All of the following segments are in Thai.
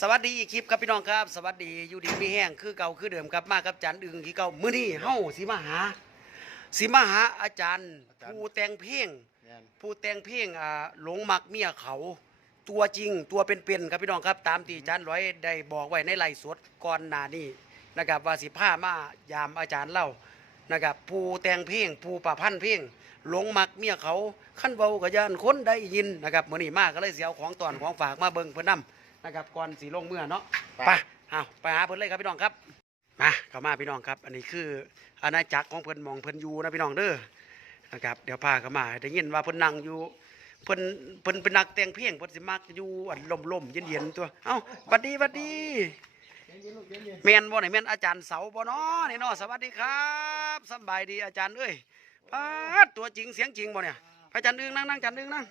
สวัสดีอีกคลิปครับพี่น้องครับ สวัสดีอยู่ดีมีแห้งคือเก่าคือเดิมครับมากับจันอึงที่เก่ามื้อนี้เฮาสิมาหาสิมาหาอาจารย์อาจารย์ ผู้แต่งเพลงแม่นผู้แต่งเพลงอ่าหลงมักเมียเขาตัวจริงตัวเป็นๆครับพี่น้องครับ ตามที่อาจารย์ร้อยได้บอกไว้ในไลฟ์สดก่อนหน้านี้นะครับว่าสิพามายามอาจารย์เล่านะครับผู้แต่งเพลงผู้ประพันธ์เพลงหลงมักเมียเขาขั้นเบาก็ย่านคนได้ยินนะครับมื้อนี้มาก็เลยสิเอาของตอนของฝากมาเบิ่งเพิ่นนํ นะครับก่อนสิลงเมื่อเนาะไปเอาไปหาเพิ่นเลยครับพี่น้องครับมาเข้ามาพี่น้องครับ อันนี้คืออาณาจักรของเพิ่นหมองเพิ่นอยู่นะพี่น้องเด้อนะครับเดี๋ยวพาเข้ามาได้ยินว่าเพิ่นนั่งอยู่เพิ่นเพิ่นเป็นนักแต่งเพลงเพิ่นสิมักอยู่อันลมๆเย็นๆตัวเอ้าหวัดดีหวัดดีแม่นบ่ไหนแม่นอาจารย์เสาบ่เนาะนี่เนาะสวัสดีครับสำบายดีอาจารย์เอ้ยปาดตัวจริงเสียงจริงบ่เนี่ยอาจารย์อึ้งนั่งนั่งอาจารย์อึ้งนั่ง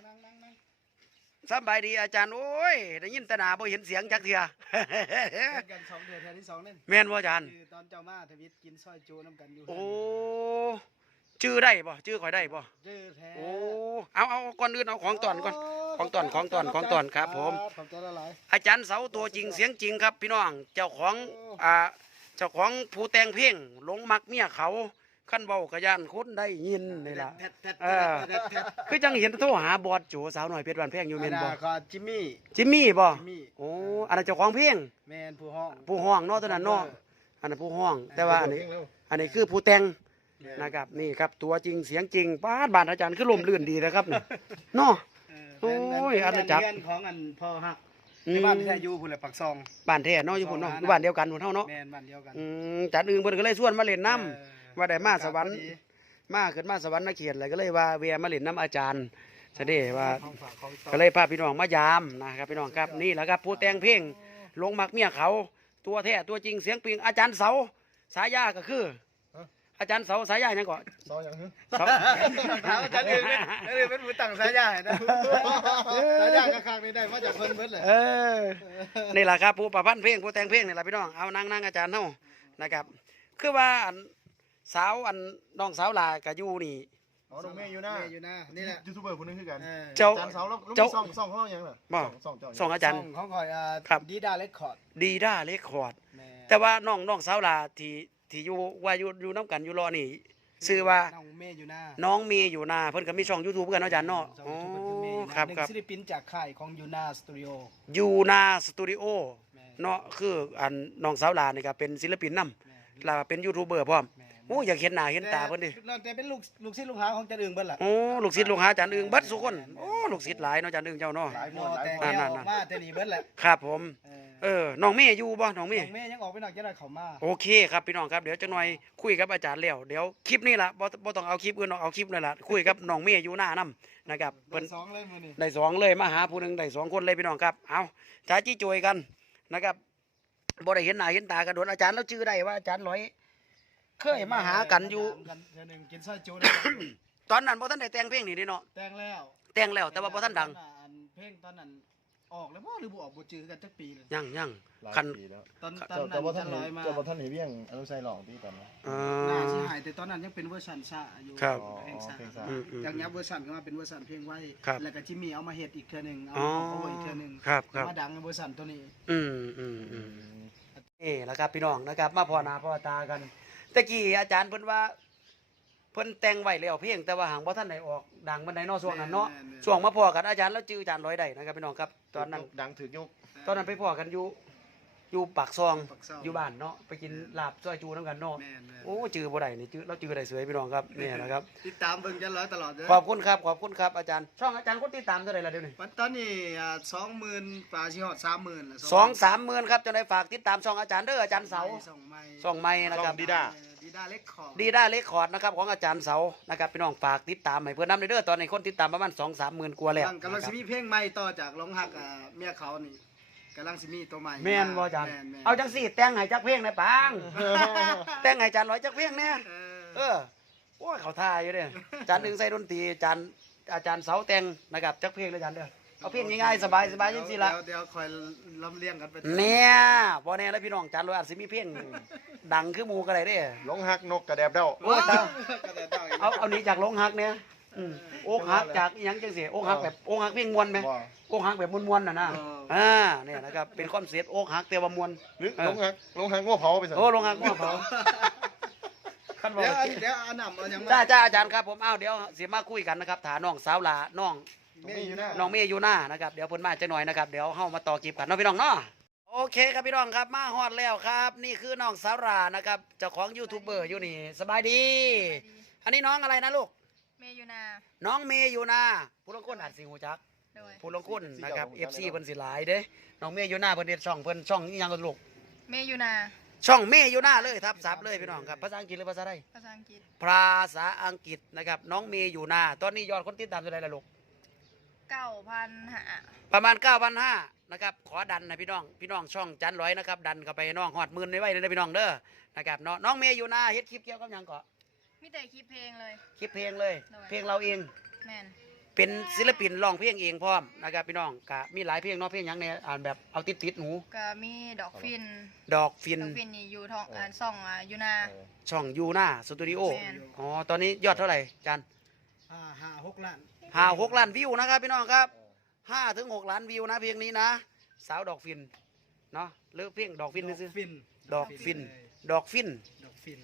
สำบายดีอาจารย์โอ้ยได้ยินแต่หน้าบ่เห็นเสียงจักเทื่อ เล่นกันสองเดือนแทนที่สองเล่นแม่นบ่อาจารย์ คือตอนเจ้ามาทวิตกินซอยจูน้ำกันอยู่โอ้ชื่อได้บ่ชื่อข่อยได้บ่เจอแท้โอ้เอาเอาก่อนอื่นเอาของตอนก่อน ของตอนของตอนของตอนครับผม ขอบใจละหลายอาจารย์เสาตัวจริงเสียงจริงครับ พี่น้องเจ้าของอ่าเจ้าของผู้แต่งเพลงหลงมักเมียเขา ขั้นเบากระยานคนได้ยินนี่ล่ะ แท็ดแท็ดเออแท็ดแท็ดคือจังเห็นโทรหาบอดโจสาวหน่อยเพชรบานแพงอยู่เมนบ่อัก็จิมมี่ จิมมี่บ่จิมมี่ โอ้อันนั้นเจ้าของเพลงแมนผู้ห้องผู้ห้องเนาะตัวนั้นเนาะอันนั้นผู้ห้อง แต่ว่าอันนี้ อันนี้คือผู้แต่งนะครับนี่ครับตัวจริงเสียงจริงป้าดบ้านอาจารย์คือลมลื่นดีนะครับเนี่ยเนาะเออโอ้ยอันนั้นจักเพื่อนของอันพ่อฮักอืมในบ้านที่แท้อยู่พุ่นแหละปักซอง บ้านแท้เนาะอยู่พุ่นเนาะอยู่บ้านเดียวกันพุ่นเฮาเนาะแมนบ้านเดียวกันอืมจัดอื่นเพิ่นก็เลยชวนมาเล่นน้ำเออ ว่าได้มาสวรรค์พอดีมาขึ้นมาสวรรค์นักเขียนอะไรก็เลยว่าเวียมาเล่นน้ำอาจารย์จะได้ว่าของฝากของต้อนก็เลยพาพี่น้องมายามนะครับพี่น้องครับนี่แหละครับผู้แต่งเพลงลงมักเมียเขา ตัวแท้ตัวจริงเสียงปิงอาจารย์เสาสายาก็คือ อาจารย์เสาสายาหยังก่อนซอยังฮึเสาถามอาจารย์อื่นเนี่ยอาจารย์อื่นเป็นผู้ตั้งสายยาให้นะสายยากระคักนี่ได้มาจากเพิ่นเบิดเลยเออนี่แหละครับผู้ประพันธ์เพลงผู้แต่งเพลงนี่แหละพี่น้องเอานั่งนั่งอาจารย์เฮานะครับ คือว่าอัน สาวอันน้องสาวลาก็อยู่นี่ อ๋อตรงเมย์อยู่หน้าเมย์อยู่หน้านี่แหละยูทูบเบอร์คนหนึงคือกันออเจ้าจานเสาแล้วแล้วเจ้ามีซ่องซ่องของเรายังเหรอบ่ ซ่องเจ้าส่งอาจารย์ ช่องของข่อยอ่าครับ ดีดาเรคคอร์ดดีด้าเลคคอร์ดแม่แต่ว่าน้องน้องสาวลาที่ที่อยู่ว่าอยู่อยู่น้ำกันอยู่รอนี่ชื่อว่าน้องเมย์อยู่หน้าน้องเมย์อยู่นาเพิ่นก็มีช่อง YouTube กันเนาะอาจารย์เนาะช่อ๋อองยูทูบเบอร์คือเมย์อยู่หครัน้าบหนึ่งครับศิลปินจากค่ายของยูนาสตูดิโออยู่นาสตูดิโอแม่เนาะคืออันน้องสาวลานี่ก็เป็นศิลปินนำแม่แล้วก็เป็นยูทูบเบอร์พร้อม แม่โอ้อยากเห็นหน้าเห็นตาเพิ่นดิแต่แต่เป็นลูกลูกศิษย์ลูกหาของจันอึงเบิ่นล่ะโอ้ลูกศิษย์ลูกหาอาจารย์อึงเบิดสุคนโอ้ลูกศิษย์หลายเนาะอาจารย์อึงเจ้าเนาะ หลายคโน่นหลายแต่คนแนนั่วนอๆอกมาแต่นี่เบิ่นแหละครับผม เออเออน้องเมย์อยู่บ่น้องเมน้ย์องเมย์ยังออกไปนอกจังได๋เขามา โอเคครับพี่น้องครับเดี๋ยวจักหน่อยคุยกับอาจารย์แล้วเดี๋ยวคลิปนี้ล่ะบ่บ่ต้องเอาคลิปอื่นเอาเอาคลิปนี่ล่ะคุยกับน้องเมย์อยู่หน้านํนะครับเพิ่เพิ่นนสองเลยมื้อนี้ได้สองเลยมาหาผู้หนึ่งได้สองคนเลยพี่น้องครับเอาจ้าจี้จวยกันนะครับบ่ได้เห็นหน้าเห็นตากันโดนอาจารย์แล้วชื่อได้ว่าอาจารย์ร้อย เคยมาหากันอยู่กันเทื่อหนึงกินซอยจูด้วยกันตอนนั้นบ่ทันได้แต่งเพลงนี่เด้เนาะแต่งแล้วแต่งแล้วแต่ว่าบ่ทันดังอันเพลงตอนนั้นออกแล้วบ่หรือบ่ออกบ่จือกันจักปีเลยยังยังหลายคัน ปีแล้วตอนตอนเจ้านั้เจ้านบ่ท่าจะนลเห็อนยมาเจ้าบ่ท่านเห็นเวียงอนุสัยหลองพี่ตอนนั้นเอ่หน้าอสิหายแต่ตอนนั้นยังเป็นเวอร์ชันซ่าอยู่ครับเพลงซ่าอ๋อเพลงซ่าอืมอืมยังยับเวอร์ชันก็มาเป็นเวอร์ชันเพลงไว้ครับ แล้วก็จิมมี่เอามาเฮ็ดอีกเทื่อหนึงเอาอ๋อเอา cover อีกเทื่อหนึงครับครับมาดังในเวอร์ชันตัวนี้ อืมอืมอืม นี่แหละครับพี่น้องนะครับมาพ่อหน้าพ่อตากัน ตะกี้อาจารย์เพิ่นว่า เพิ่นแต่งไว้แล้วเพลงแต่ว่าหางบ่ทันได้ออกดังบันไดเนาะช่วงนั้นเนาะแม่ๆ ช่วงมาพ่อกันอาจารย์แล้วจื้ออาจารย์ร้อยได้นะครับพี่น้องครับ ตอนนั้น ดังถือยุกตอนนั้นไปพ่อกันอยู่ อยู่ปากซองปากซอง อยู่บ้านเนาะไปกินลาบซอยจูน้ำกันเนาะแม่นๆโอ้จื้อบ่ได้นี่จื้อเราจื้อได้สวยพี่น้องครับเนี่ยนะครับ ติดตามเบิ่งจันร้อยตลอดเด้อขอบคุณครับขอบคุณครับอาจารย์ ช่องอาจารย์คนติดตามเท่าไหร่ละเดี๋ยวนี้วันตอนนี้อ่า20,000ปลาสิฮอด30,000แล้วสองสามหมื่นครับจะได้ฝากติดตามช่องอาจารย์เด้ออาจารย์เสาส่งไม้ช่องไม้นะครับ ดีด้า ดีด้าเล็กคอร์ดดีด้าเลคคอร์ดนะครับของอาจารย์เสานะครับพี่น้องฝากติดตามให้เพื่อนนำเด้อตอนนี้คนติดตามประมาณสองสามหมื่นกว่าแล้วกำลังนะคสิรับมีเพลงใหม่ต่อจากลงหักอ่าเมียเขานี่ กำลังสิมีตัวใหม่แม่นบ่อาจารย์ แม่นๆเอาจังสี่แต่งให้จักเพลงหนะปัง แต่งให้อาจารย์ร้อยจักเพลงเนี่ยเอเอออโอ้ยเขาท่าอยู่เนี่ยอาจารย์หนึ่งใส่ดนตรีอาจารย์อาจารย์เสาแต่งนะครับจักเพลงเลยอาจารย์เด้อเอาเพลงง่ายๆสบายสบายจังสิละเดี๋ยวเดี๋ยวคอยลำเลียงกันไปเนี่ยบ่แน่แล้วพี่น้องอาจารย์ร้อยอาจสิมีเพลงดังคือหมูก็ได้เด้หลงหักนกกระแดบเด้าโอ้ยเอาก็แต่เจ้าอีกเอาเอาหนี้จากโรงฮักเนี่ย อืมอกหักจากอิหยังจังซี่อกหักแบบอกหักเพลงมวนไหมบ่อกหักแบบมวนๆน่ะนะอ่าเนี่ยนะครับเป็นคอนเซ็ปต์อกหักแต่ว่ามวนหรือเออลงหักลงหักง้อเผาไปสั่น โอ้ลงหักงัวเผาคันบอกเดี๋ยวอันเดี๋ยวเอาน้ำเอาหยังมาจ้าจ้าอาจารย์ครับผมอ้าวเดี๋ยวสิมาคุยกันนะครับถาน้องสาวหลาน้องแม่อยู่หน้า น้องเมย์อยู่หน้านะครับเดี๋ยวเพิ่นมาจะหน่อยนะครับเดี๋ยวเฮามาต่อกีบกันเนาะพี่น้องเนาะโอเคครับพี่น้องครับมาฮอดแล้วครับ นี่คือน้องสาวหลานะครับเจ้าของยูทูบเบอร์อยู่นี่สบายดี อันนี้น้องอะไรนะลูก เมยูนา น้องเมย์อยู่หน้าผู้ลงคนอาจสิหูจัก โดย ผู้ลงคนนะครับ FC เพิ่นสิหลายเด้ น้องเมย์อยู่หน้าเพิ่นเฮ็ดช่องเพิ่นช่องอีหยังก็ลูก เมยูนา ช่องเมย์อยู่หน้าเลยทับศัพท์เลยพี่น้องครับภาษาอังกฤษหรือภาษาไทยภาษาอังกฤษ ภาษาอังกฤษนะครับ น้องเมย์อยู่หน้าตอนนี้ยอดคนติดตามเท่าไหร่ละลูกเก้าพันหาประมาณ 9,500นะครับขอดันนะพี่น้องพี่น้องช่องจันร้อยนะครับดันเข้าไปให้น้องฮอดหมื่นไว้เลยนะพี่น้องเด้อนะครับเนาะน้องเมย์อยู่หน้าเฮ็ดคลิปเกี่ยวกับหยังเกาะ มีแต่คลิปเพลงเลย คลิปเพลงเลยได้เพลงเราเอง แมนเป็นศิลปินร้องเพลงเองพร้อมนะครับพี่น้องก็มีหลายเพลงเนาะเพลงหยังเนี่ยอ่านแบบเอาติดติดๆหูก็มีดอกฟิน ดอกฟิน ดอกฟินนี่อยู่ท้องอ่านซ่องอ่ายูนาเออช่องยูหน้าสตูดิโอแม่น อ๋อตอนนี้ยอดเท่าไหร่จันอ่าห้าหกล้านห้าหกล้านวิวนะครับพี่น้องครับห้าถึงหกล้านวิวนะเพลงนี้นะ สาวดอกฟินเนาะหรือเพลงดอกฟินซื้อฟินดอกฟิน ดอกฟินดอกฟิน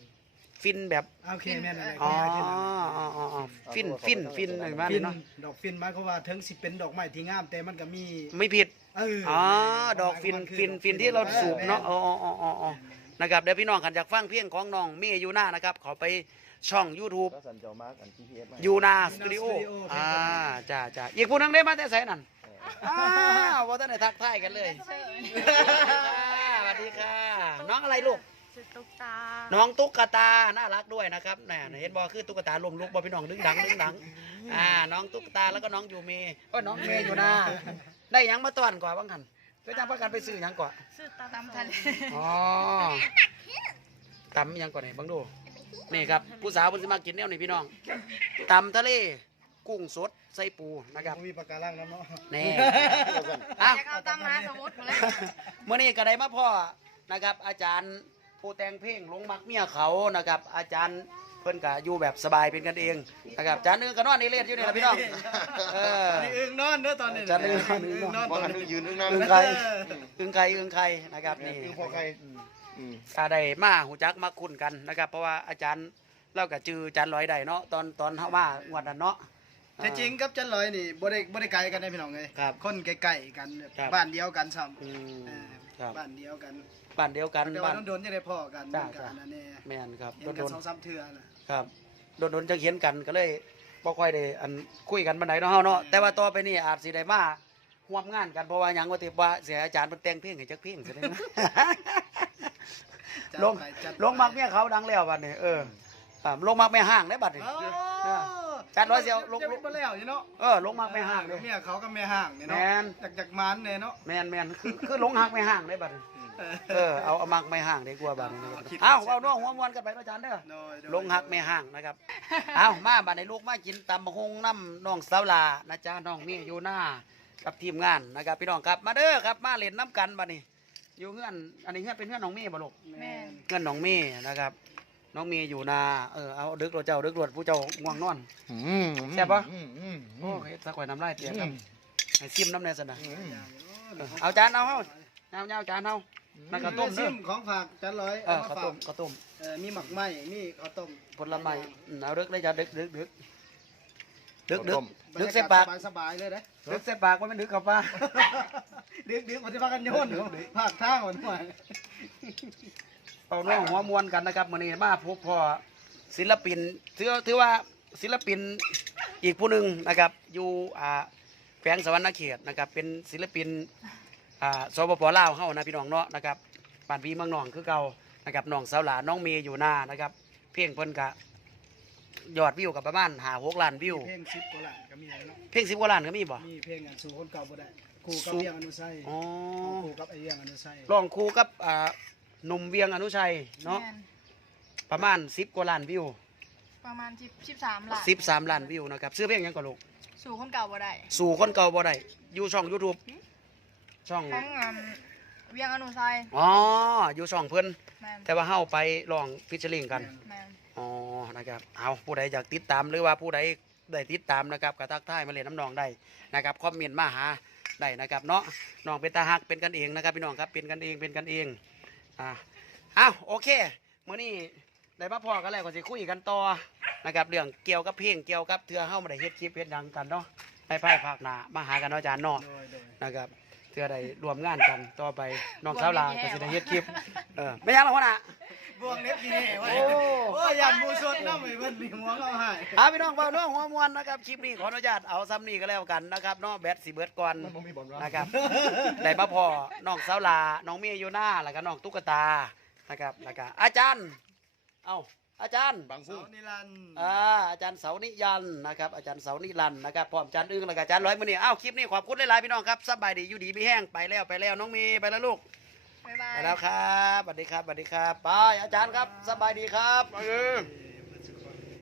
ฟินแบบโอเคแม่นอะไรอ๋ออ๋ออ๋ออ๋อฟินฟินฟินอะไรบ้างฟินเนาะดอกฟินหมายความว่าถึงสิเป็นดอกไม้ที่งามแต่มันก็มีไม่ผิดเอออ๋อดอกฟินฟินฟินที่เราสูบเนาะอ๋ออ๋ออ๋ออ๋ออ๋อนะครับเดี๋ยวพี่น้องกันจากฟังเพลงของน้องเมย์ยูนานะครับเขาไปช่อง YouTube ก็สันเจ้ามาร์กอัน GPS มายูนาสตูดิโออ่าจ้าจ้าอีกผู้หนึงได้มาแต่ไสนั่นเอออ้าวว่าท่านได้ทักทายกันเลยสวัสดีค่ะ น้องอะไรลูก สุดตุกตา น้องตุ๊กตาน่ารักด้วยนะครับแหน่เห็นบอคือตุ๊กตาลมลุกบอพี่น้องดึงดังดึงดังอ่าน้องตุ๊กตาแล้วก็น้องยูเมย์ก็น้องเมย์อยู่นะได้หยังมาต้อนก่อนบ้างคันก็จะประกันไปซื้อหยังก่อนสุดตาตำทะเลอ๋อตำหยังก่อนไหนบังดูนี่ครับผู้สาวเพิ่นสิมากินแนวนี่พี่น้องตำทะเลกุ้งสดใส่ปูนะครับมีปากการังน้ำเนาะนี่ออะยากเอาตำมาสมมติมาเลยเมื่อนี้ก็ได้มาพ่อนะครับ อาจารย์ ผู้แต่งเพลงหลงมักเมียเขานะครับ อาจารย์เพิ่นก็อยู่แบบสบายเป็นกันเองนะครับอาจารย์นึงก็นอนในเล่นอยู่นี่แหละพี่น้องเออ นี่อึ้งนอนเด้อตอนนี้จะอึ้งนอนอึ้งนอนว่าหันยืนนึงนั่งอึ้งไข่อึ้งไข่อึ้งไข่นะครับนี่อึ้งพอใครอืมก็ได้มาหูจักมาคุ้นกันนะครับ เพราะว่าอาจารย์เราก็จืออาจารย์ลอยได้เนาะตอนตอนเฮามางวดนั้นเนาะ แต่จริงกับจันลอยนี่บ่ได้บ่ได้ไกลกันได้พี่น้องเลยครับ คนใกล้ๆกัน ครับ บ้านเดียวกันซ้อืมำเออครับ บ้านเดียวกัน บ้านเดียวกันแต่บ้าว่าน โดนๆจะได้พ่อกันจ้ากันจ้าอันนั้นแน่แม่นครับเห็นโดกันนสองสามเทื่อน่ะ ๆครับโดนๆจะเห็นกันก็เลยบ่ค่อยได้อันคุยกันบันไดเนาะเฮาเนาะแต่ว่าต่อไปนี่อาจสิได้มาร่วมงานกันเพราะว่าหยังว่าติว่าเสียอาจารย์เพิ่นแต่งเพลงให้จักเพลงซะได้นะ จัดลงไปจัดไปลงมักเมียเขาดังแล้วบัดนี้เอออ่าลงมักไม่ห่างได้บัดนี้อ๋อเออจัดร้อยเสียวลง จะเป็นบ่แล้วอยู่เนาะเออลงมักไม่ห่างเด้ เมียเขาก็แม่ห่างเนี่ยเนาะแม่น จากจากมันเนี่ยเนาะ แม่นแม่นคือคือลงหักไม่ห่างได้บัดนี้ เออเอาเอามักไม่ห่างดีกว่าบัดนี้คิดเอ้าเอาน้องหัวมวนกันไปเนาะอาจารย์เด้อโดยโดยลงหักไม่ห่างนะครับเอามาบัดในลูกมากินตำบักฮงน้ำน้องสาวลานะจ๊ะน้องเมียอยู่หน้ากับทีมงานนะครับ พี่น้องครับมาเด้อครับมาเล่นน้ำกันบัดนี้ อยู่เงื่อนอันนี้เงื่อนเป็นเงื่อนน้องเมียบ่ลูกแม่นเงื่อนน้องเมียนะครับ น้องเมียอยู่นาเออเอาดึกรถเจ้าดึกรถผู้เจ้าง่วงนอน แซ่บปะอืมอืมโอ้ยสักไว้น้ำลายเตียครับให้ซิมน้ำแน่สนะอืมเออเอาจานเอาเฮาเงาเงาจานเฮานั่นข้าวต้มซิเด้อมของฝากจันร้อยเออเอาข้าวมาฝาต้กมข้าวต้มเออมีหมักไหม้มีข้าวต้มผลไม้อืมเอาดึกเลยจ้ะดึกดึกดึกดึกดึกต้มดึกเส้นปากสบายๆเลยนะ ดึกเส้นปากว่ามันดึกกับป้า ดึกดึกปฏิบัติกันโยนภาคทางหมดหน่อยเอาน้องหัวมวนกันนะครับมื้อนี้มาพบพ่อศิลปินถือถือว่าศิลปินอีกผู้หนึ่งนะครับ อยู่อ่าแฝงสวรรณเขตนะครับ เป็นศิลปิน อ่าสปปลาวเฮานะพี่น้องเนาะนะครับบ้านพี่เมืองหนองคือเก่านะครับน้องสาวหลาน้องเมย์อยู่หน้านะครับเพลงเพิ่นกะยอดวิวกับประมาณหาหกล้านวิว เพลงซิปโบราณก็มีแล้วเพลงสิบกว่าล้านก็มีบ่ มีเพลงอันสู่คนเก่าบ่ได้ครูกับสู่ เวียงอนุไสยอ๋อครูกับไอเวียงอนุไสยร้องคู่กับอ่าหนุ่มเวียงอนุชัยเนาะแม่นประมาณสิบกว่าล้านวิวประมาณสิบสิบสามหลานสิบสามล้านวิวนะครับซื้อเพลงหยังก่อนลูกสู่คนเก่าบ่ได้สู่คนเก่าบ่ได้อยู่ช่อง YouTube ช่องของอืมเวียงอนุไซอ๋อ อยู่ช่องเพิ่นแม่นแต่ว่าเฮาไปลองฟิชเชอริงกัน แม่นอ๋อ นะครับ เอาผู้ใดอยากติดตามหรือว่าผู้ใดได้ติดตามนะครับกระทักทายมาเล่นน้ำนองได้นะครับคอมเมนต์มาหาได้นะครับเนาะน้องเป็นตาหักเป็นกันเองนะครับพี่น้องครับเป็นกันเองเป็นกันเองอ่าอ้าวโอเคมื้อนี้ได้มาพอกันแล้วก็สิคุยกันต่อนะครับเรื่องเกี่ยวกับเพลงเกี่ยวกับเทือเฮามาได้เฮ็ดคลิปเฮ็ดหยังกันเนาะในภายภาคหน้ามาหากันเนาะอาจารย์เนาะโดยโดยนะครับ เทื่อได้รวมงานกันต่อไปน้องสาวลาก็สิได้เฮ็ดคลิปเออไม่ยังหรอกพ่อน่ะ บวงเล็บดีแน่ไว้โอ้ โอ้ยยันมูสดน้ำไอ้เพิ่นมีหัวเขาให้อาพี่น้องเบาเน้องหัวมวนนะครับคลิปนี้ขออนุญาตเอาซ้ำนี้ก็แล้วกันนะครับเนาะแบตสิเบิดก่อนมันบ่มีบอลวะนะครับได้มาพอน้องสาวลาน้องเมียอยู่หน้าแล้วก็น้องตุ๊กตานะครับแล้วก็อาจารย์ เอ้า อาจารย์บางเสาพุ่งนิรันดร์อ่าอาจารย์เสานิยันต์นะครับอาจารย์เสานิรันดร์นะครับพร้อมอาจารย์อึ้งแล้วก็อาจารย์ร้อยมือนี่เอ้าคลิปนี้ขอบคุณหลายๆพี่น้องครับสบายดีอยู่ดีไม่แห้งไปแล้วไปแล้วน้องเมีไปแล้วลูกบ๊ายบายไปแล้วครับสวัสดีครับสวัสดีครับไปอาจารย์ครับสบายดีครับไปเลย